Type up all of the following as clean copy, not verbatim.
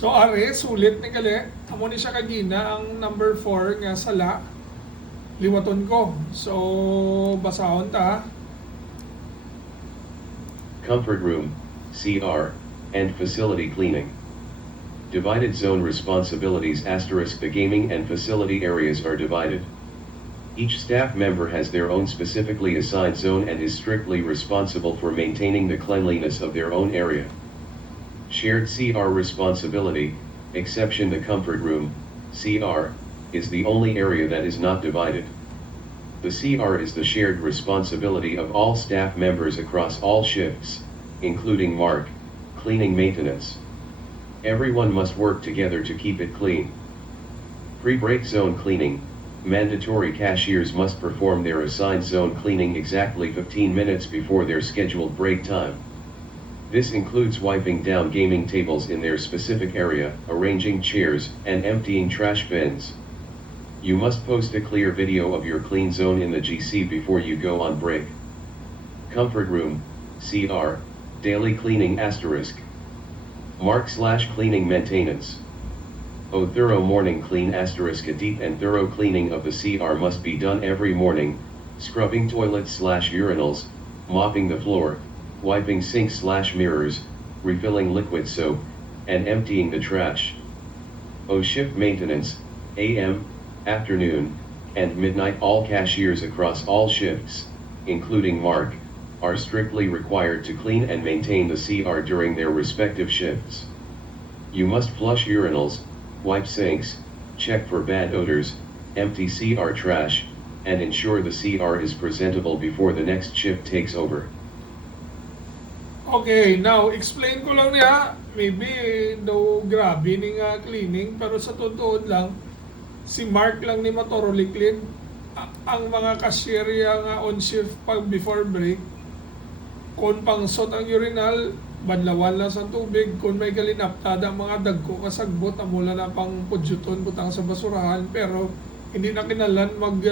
So are, sulit ni gali. Amo ni siya kagina ang number 4 nga sala. Liwaton ko. So, basahon ta. Comfort room, CR, and facility cleaning. Divided zone responsibilities *. The gaming and facility areas are divided. Each staff member has their own specifically assigned zone and is strictly responsible for maintaining the cleanliness of their own area. Shared CR responsibility, exception the comfort room, CR, is the only area that is not divided. The CR is the shared responsibility of all staff members across all shifts, including mark, cleaning maintenance. Everyone must work together to keep it clean. Pre-break zone cleaning, mandatory cashiers must perform their assigned zone cleaning exactly 15 minutes before their scheduled break time. This includes wiping down gaming tables in their specific area, arranging chairs, and emptying trash bins. You must post a clear video of your clean zone in the GC before you go on break. Comfort room, CR, daily cleaning *. Mark/cleaning maintenance. A thorough morning clean *. A deep and thorough cleaning of the CR must be done every morning, scrubbing toilets/urinals, mopping the floor, wiping sinks/mirrors, refilling liquid soap, and emptying the trash. Shift maintenance, AM, afternoon, and midnight. All cashiers across all shifts, including mark, are strictly required to clean and maintain the CR during their respective shifts. You must flush urinals, wipe sinks, check for bad odors, empty CR trash, and ensure the CR is presentable before the next shift takes over. Okay, now explain ko lang niya. Maybe daw grabe ni nga cleaning, pero sa totoo lang, si Mark lang ni thoroughly clean. Ang mga cashier nga on shift pag before break, kung pangsot ang urinal, banlawan lang sa tubig. Kung may galinaptada ang mga dagko kasagbot, amula na pang pudyuton, butang sa basurahan, pero hindi na kinalan mag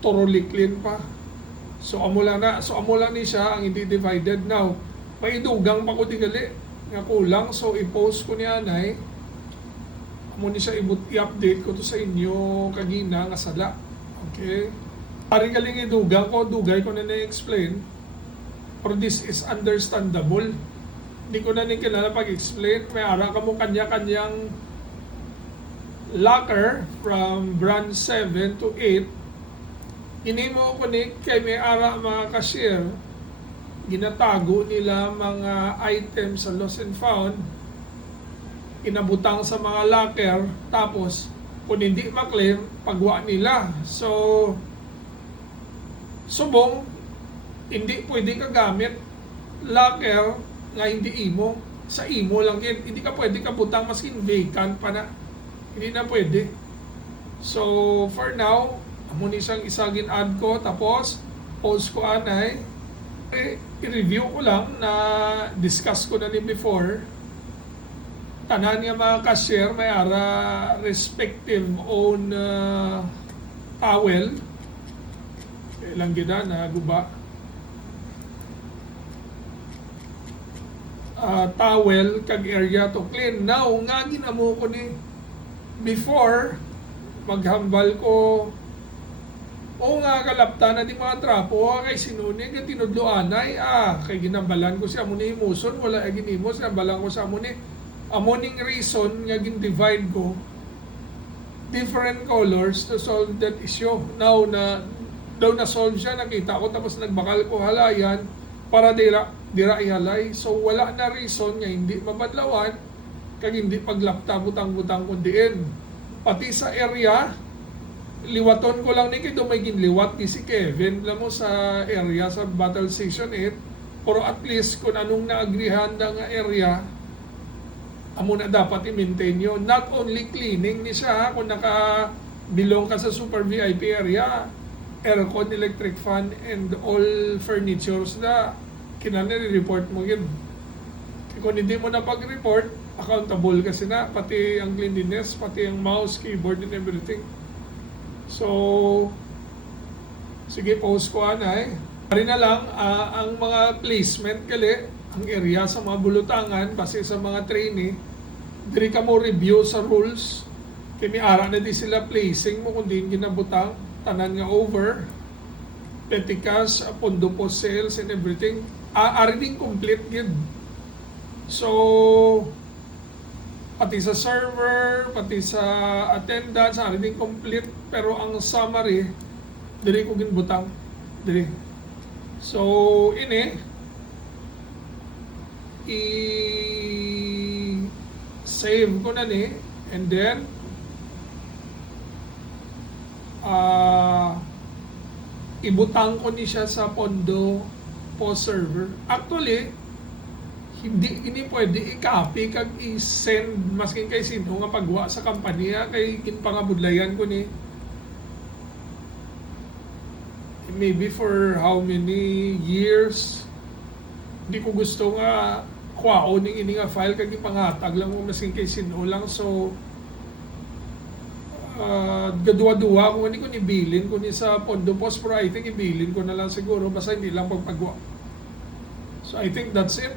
thoroughly clean pa. So amula ni siya ang hindi divided. Now, may dugang pa ko tigali nga kulang, so i-post ko niya nay. Amo ni siya i-update ko to sa inyo kagina nga sala. Okay? Pari galing idugang ko, dugay ko na na-explain. Or this is understandable. Hindi ko na kilala pag-explain. May ara ka mo kanya-kanyang locker from branch 7 to 8. Inimo ko ni kay may ara mga cashier, ginatago nila mga items sa lost and found, inabutang sa mga locker, tapos kung hindi ma-claim, pagwa nila. So, subong, hindi pwede ka gamit locker nga hindi imo. Sa imo lang yun. Hindi ka pwede kabutang maskin vacant pa na. Hindi na pwede. So, for now, amo ni siyang isagin add ko, tapos post ko anay. I-review ko lang na discuss ko na ni before. Tanan nga mga cashier may ara respective own towel. Ilang gina na guba. Towel kag area to clean. Now, nga ginamo ko ni before maghambal ko o nga kalaptan na di mga trapo kay sinuni nga tinudloanay kay ginambalan ko siya muni himuson wala ay ginimos nambalan ko sa muni amoning reason nga gin-divide ko different colors to solve that issue. Now na daw na solve siya, nakita ko, tapos nagbakal ko halayan para dira ihalay. So wala na reason nga hindi mabadlawan kag hindi paglapta butang-butang kundiin. Pati sa area liwaton ko lang ni kito may ginliwat ni si Kevin lang mo sa area sa Battle Station 8, pero at least kung anong naagrihan na nga area amo na dapat i-maintain yun. Not only cleaning ni siya, kung naka-belong ka sa super VIP area, aircon, electric fan, and all furnitures na kinala report mo yun. Kung hindi mo na pag-report, accountable kasi na, pati ang cleanliness, pati ang mouse, keyboard, and everything. So, sige, post ko anay. Pari na lang, ang mga placement gali, ang area sa mga bulutangan, base sa mga trainee, diri ka mo review sa rules kay may ara na di sila placing mo kung di ginabutang tanan nga over petty cash, pondo po sales and everything ari din complete yun. So pati sa server, pati sa attendance, ari din complete, pero ang summary diri ko ginbutang diri. So ini i-save ko na ni, and then ibutang ko ni siya sa pondo po server. Actually hindi pwede i-copy kag i-send maskin kay sino nga pagwa sa kampanya kay ginpangabudlayan ko ni maybe for how many years. Hindi ko gusto nga kwaon ning ini nga file kag ipanghatag lang mo maskin kay sino lang. So gadua-dua kung hindi ko nibilin ko ni sa pondo post, pero I think ibilin ko na lang siguro basta hindi lang pagpagwa. So I think that's it.